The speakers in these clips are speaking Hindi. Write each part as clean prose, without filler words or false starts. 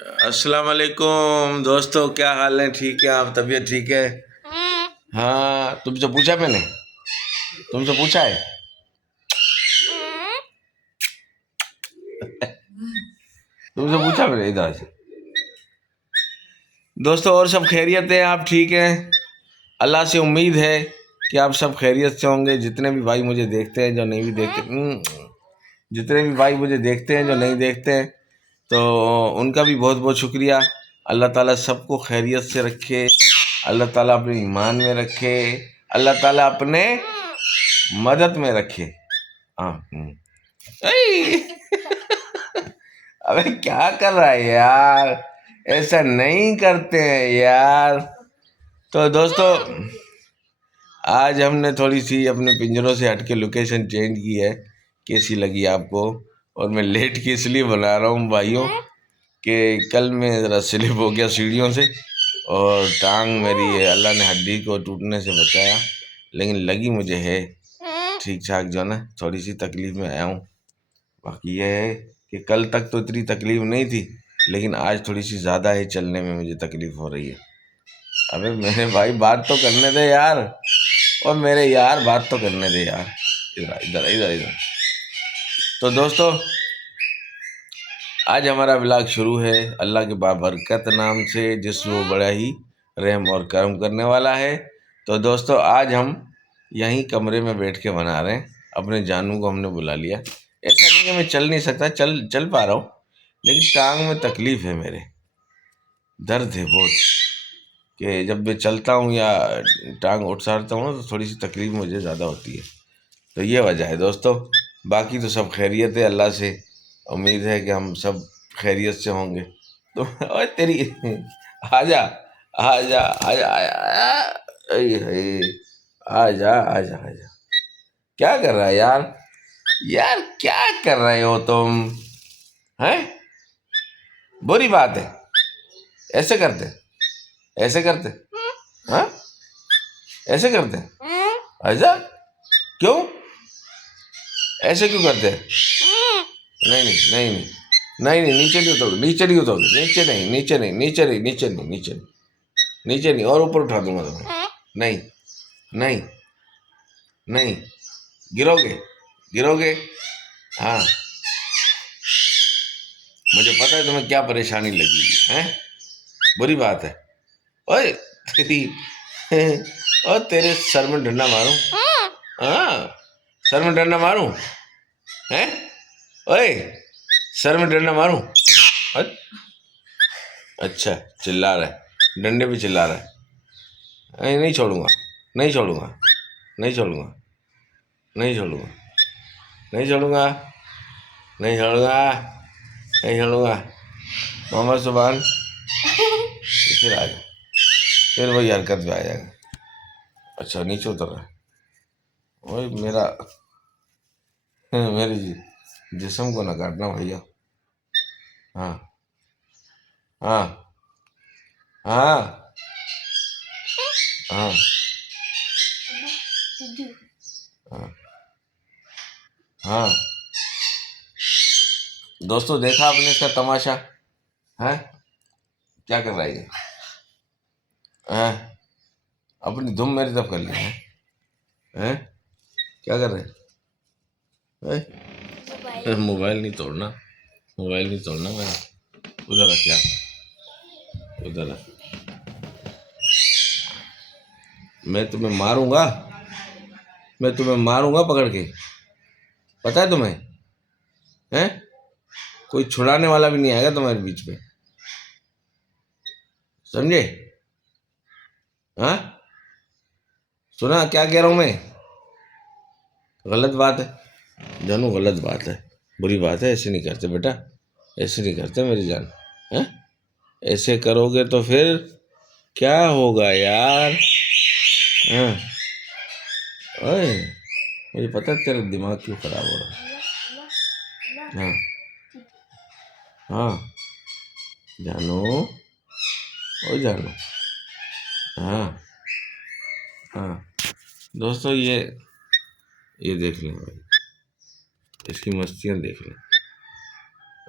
अस्सलाम वालेकुम दोस्तों, क्या हाल है? ठीक है आप? तबीयत ठीक है? हाँ, तुमसे पूछा मैंने, तुमसे पूछा है। तुमसे पूछा मैंने इधर से। दोस्तों और सब खैरियत है? आप ठीक हैं? अल्लाह से उम्मीद है कि आप सब खैरियत से होंगे। जितने भी भाई मुझे देखते हैं, जो नहीं भी देखते, जितने भी भाई मुझे देखते हैं, जो नहीं देखते हैं, तो उनका भी बहुत बहुत शुक्रिया। अल्लाह ताला सबको खैरियत से रखे, अल्लाह ताला अपने ईमान में रखे, अल्लाह ताला अपने मदद में रखे। हाँ। ऐ, अबे क्या कर रहा है यार? ऐसा नहीं करते हैं यार। तो दोस्तों आज हमने थोड़ी सी अपने पिंजरों से हट के लोकेशन चेंज की है। कैसी लगी आपको? और मैं लेट के इसलिए बना रहा हूँ भाइयों कि कल मैं ज़रा स्लिप हो गया सीढ़ियों से, और टांग मेरी अल्लाह ने हड्डी को टूटने से बचाया, लेकिन लगी मुझे है ठीक ठाक, जो ना थोड़ी सी तकलीफ में आया हूँ। बाकी यह है कि कल तक तो इतनी तकलीफ नहीं थी, लेकिन आज थोड़ी सी ज़्यादा ही चलने में मुझे तकलीफ हो रही है। अबे मेरे भाई बात तो करने दे यार, और मेरे यार बात तो करने दे यार। इधर इधर इधर इधर। तो दोस्तों आज हमारा व्लॉग शुरू है अल्लाह के बाबरकत नाम से, जिस वो बड़ा ही रहम और करम करने वाला है। तो दोस्तों आज हम यहीं कमरे में बैठ के बना रहे हैं। अपने जानू को हमने बुला लिया। ऐसा नहीं कि मैं चल नहीं सकता, चल चल पा रहा हूँ, लेकिन टांग में तकलीफ है, मेरे दर्द है बहुत, कि जब मैं चलता हूँ या टांग उठ सारता हूँ ना, तो थोड़ी सी तकलीफ मुझे ज़्यादा होती है। तो ये वजह है दोस्तों। बाकी तो सब खैरियत है, अल्लाह से उम्मीद है कि हम सब खैरियत से होंगे। तो ओए तेरी आजा आजा आजा आजा आजा आजा। क्या कर रहा है यार? यार क्या कर रहे हो तुम? हैं? बुरी बात है, ऐसे करते, ऐसे करते, हाँ ऐसे करते? आजा, क्यों ऐसे क्यों करते? नहीं नहीं नहीं नहीं नहीं नहीं, नीचे नहीं उतरोगे, नीचे नहीं उतरोगे, नीचे नहीं, नीचे नहीं, नीचे नहीं, नीचे नहीं, नीचे नहीं, नीचे नहीं, और ऊपर उठा दूंगा तुम्हें। नहीं नहीं नहीं, गिरोगे, गिरोगे। हाँ, मुझे पता है तुम्हें क्या परेशानी लगी है। बुरी बात है। ओए तेरी और तेरे सर में डंडा मारूं? हाँ, सर में डंडा मारूं? हैं? ओए सर में डंडा मारूं? अच्छा, चिल्ला रहा है, डंडे पे चिल्ला रहा है। नहीं नहीं छोड़ूंगा, नहीं छोड़ूंगा, नहीं छोड़ूंगा, नहीं छोड़ूंगा, नहीं छोड़ूंगा, नहीं छोड़ूंगा, नहीं छोड़ूंगा। मोहम्मद सुभान फिर आ जा, फिर वही हरकत में आ जाएगा। अच्छा नीचे उतर रहा है। वही मेरा मेरे जिस्म को ना काटना भैया। हाँ हाँ हाँ हाँ हाँ हाँ। दोस्तों देखा आपने इसका तमाशा? है क्या कर रहा है ये? हैं? अपनी धुम मेरी तरफ कर ली है? हैं? क्या कर रहे हैं? मोबाइल नहीं तोड़ना, मोबाइल नहीं तोड़ना। मैं उधर रख, क्या उधर रख। मैं तुम्हें मारूंगा, मैं तुम्हें मारूंगा पकड़ के, पता है तुम्हें? हैं? कोई छुड़ाने वाला भी नहीं आएगा तुम्हारे बीच में, समझे? हाँ, सुना क्या कह रहा हूं मैं? गलत बात है जानू, गलत बात है, बुरी बात है। ऐसे नहीं करते बेटा, ऐसे नहीं करते मेरी जान। हैं? ऐसे करोगे तो फिर क्या होगा यार? हाँ, ओए मुझे पता है तेरा दिमाग क्यों खराब हो रहा है। हाँ हाँ जानू, ओ जानू। हाँ हाँ। दोस्तों ये देख लें भाई, इसकी मस्तियाँ देख लें,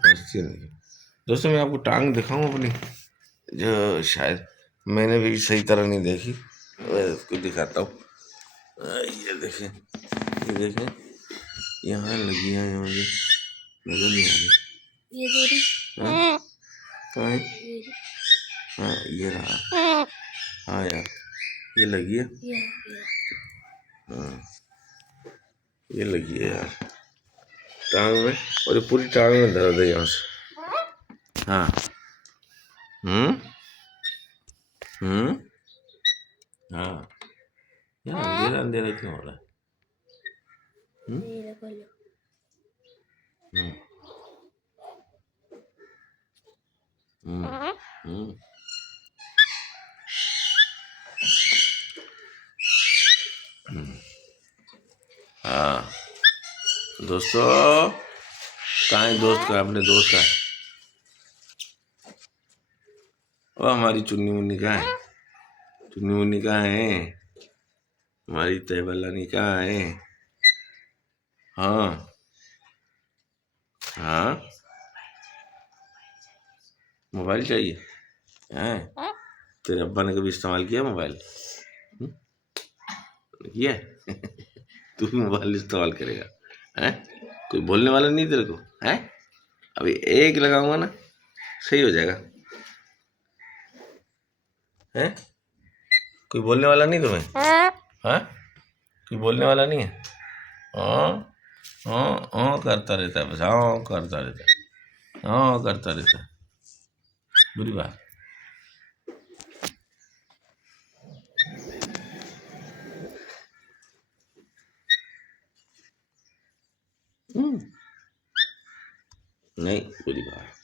मस्तियाँ देख लें। दोस्तों मैं आपको टांग दिखाऊं अपनी, जो शायद मैंने भी सही तरह नहीं देखी, मैं इसको दिखाता हूँ। ये देखें, ये देखें, यहाँ लगी है, मुझे नजर नहीं आ रही। ये दूरी कहाँ है? हाँ ये रहा। हाँ यार ये लगी है, हाँ ये लगी है यार टांग में, और ये पूरी टांग में दर्द है यहाँ से। हाँ हम्म हाँ यार अंधेरा अंधेरा क्यों हो रहा है? हम्म हम्म हम्म हाँ दोस्तों, कहाँ है दोस्त का, अपने दोस्त का? ओ हमारी चुन्नी मुन्नी कहाँ है? चुन्नी मुन्नी कहाँ है? हमारी तैबल्लानी कहाँ है? हाँ हाँ मोबाइल चाहिए है? तेरे अब्बा ने कभी इस्तेमाल किया मोबाइल? किया है? तू भी मोबाइल इस्तेमाल करेगा है? कोई बोलने वाला नहीं तेरे को है? अभी एक लगाऊंगा ना, सही हो जाएगा है? कोई बोलने वाला नहीं तुम्हें? हाँ कोई बोलने वाला नहीं है? हाँ हाँ हाँ करता रहता है, बस हाँ करता रहता है, हाँ करता रहता है, बुरी बात। नहीं बुरी बात।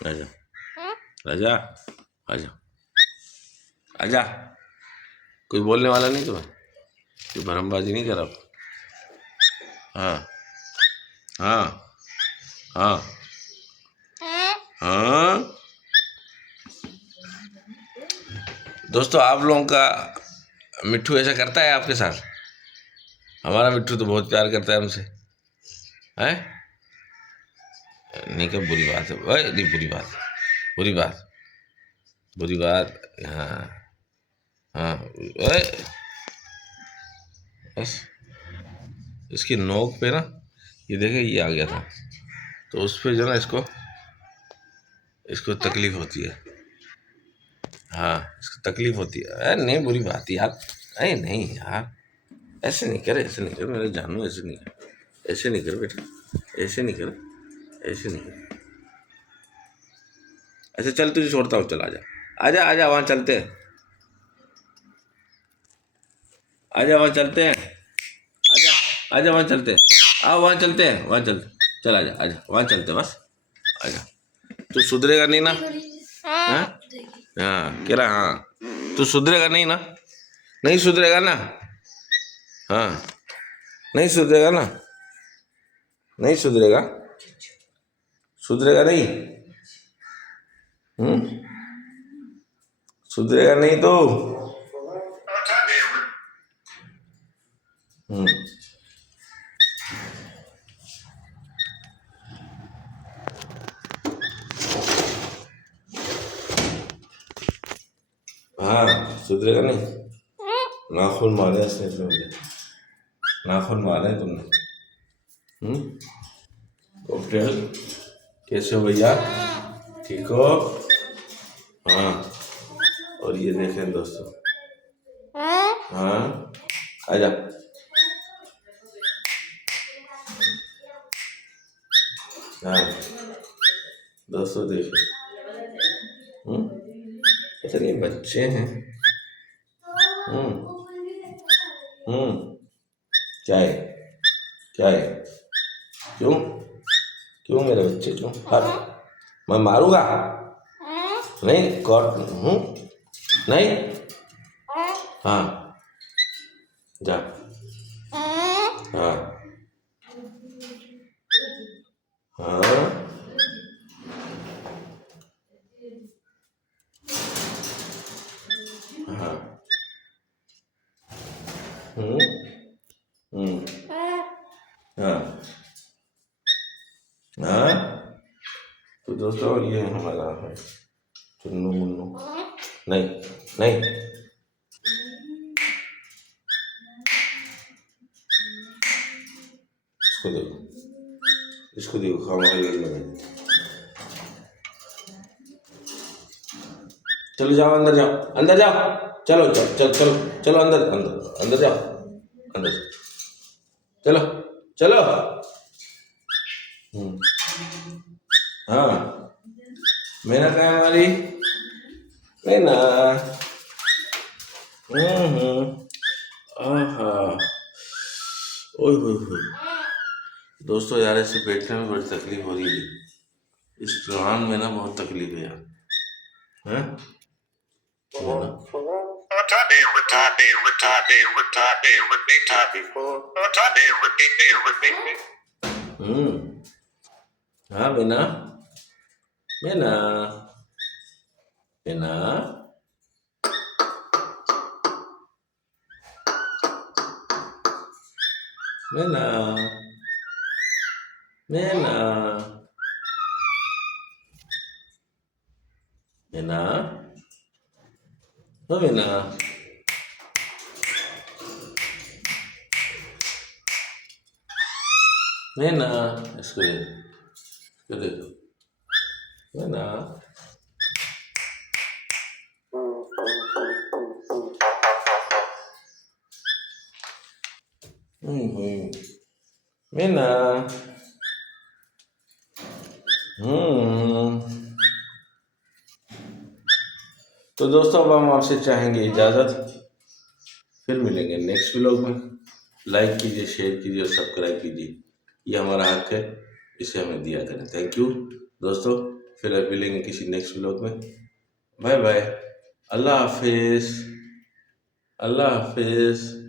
आजा आजा आजा आजा, कोई बोलने वाला नहीं तुम्हें? कोई भरमबाजी नहीं करा? हाँ हाँ हाँ हाँ दोस्तों, आप लोगों का मिट्ठू ऐसा करता है आपके साथ? हमारा मिट्ठू तो बहुत प्यार करता है हमसे है। नहीं क्या बुरी बात है? ओए नहीं बुरी बात, बुरी बात, बुरी बात। हाँ हाँ ओए, बस इसकी नोक पे ना, ये देखे ये आ गया था, तो उस पे जो ना इसको इसको तकलीफ होती है। हाँ इसको तकलीफ होती है। अरे नहीं बुरी बात यार, अरे नहीं यार, ऐसे नहीं करे, ऐसे नहीं कर मेरे जानू, ऐसे नहीं कर, ऐसे नहीं कर बेटा, ऐसे नहीं कर, ऐसे नहीं कर। अच्छा चल तुझे छोड़ता हूँ, चल आजा आजा आजा, वहाँ चलते हैं, आजा वहाँ चलते हैं, आजा आजा वहाँ चलते हैं, आओ वहाँ चलते हैं, वहाँ चलते, चल आजा आजा वहाँ चलते बस, आजा। तू सुधरेगा नहीं ना? हाँ हाँ कह रहा, हाँ तू सुधरेगा नहीं ना? नहीं सुधरेगा ना? हाँ नहीं सुधरेगा ना? नहीं सुधरेगा, सुधरेगा नहीं? सुधरेगा नहीं तो हम्म हाँ सुधरेगा नहीं। नाखून मारे इसने तो मुझे, नाखून मारे तुमने। कॉकटेल कैसे हो भैया, ठीक हो? हाँ और ये देखें दोस्तों, हाँ आजा, हाँ दोस्तों देखिए, अच्छा ये बच्चे हैं। हम्म हम्म क्या है, क्या है, क्यों, क्यों मेरे बच्चे क्यों? हर मैं मारूंगा नहीं, कॉट नहीं, हाँ जा, हाँ हाँ हाँ हम्म हम्म हाँ हाँ। तो दोस्तों ये हमारा है चुन्नू मुन्नू। नहीं नहीं, इसको देखो, इसको देखो, खावा लगे। चलो जाओ, अंदर जाओ, अंदर जाओ। चलो चलो चलो चलो चलो, अंदर अंदर अंदर जाओ, अंदर चलो चलो। हम्म, हाँ। मेरा कहाँ है हमारी? मैना। आहा। ओए होए होए। दोस्तों यार, ऐसे बैठने में बड़ी तकलीफ हो रही है। इस प्लान में ना बहुत तकलीफ है यार। हैं? मैना। हम्म हाँ मैना, मैना, मैना, मैना, मैना, मैना, ओ मैना। मैना, इसको देखो, इसको देखो, मैना। हम्म मैना। हम्म तो दोस्तों अब हम आपसे चाहेंगे इजाज़त। फिर मिलेंगे नेक्स्ट व्लॉग में। लाइक कीजिए, शेयर कीजिए और सब्सक्राइब कीजिए। ये हमारा हक है, इसे हमें दिया करें। थैंक यू दोस्तों। फिर मिलेंगे किसी नेक्स्ट व्लॉग में। Bye bye. अल्लाह हाफिज़। अल्लाह हाफिज़।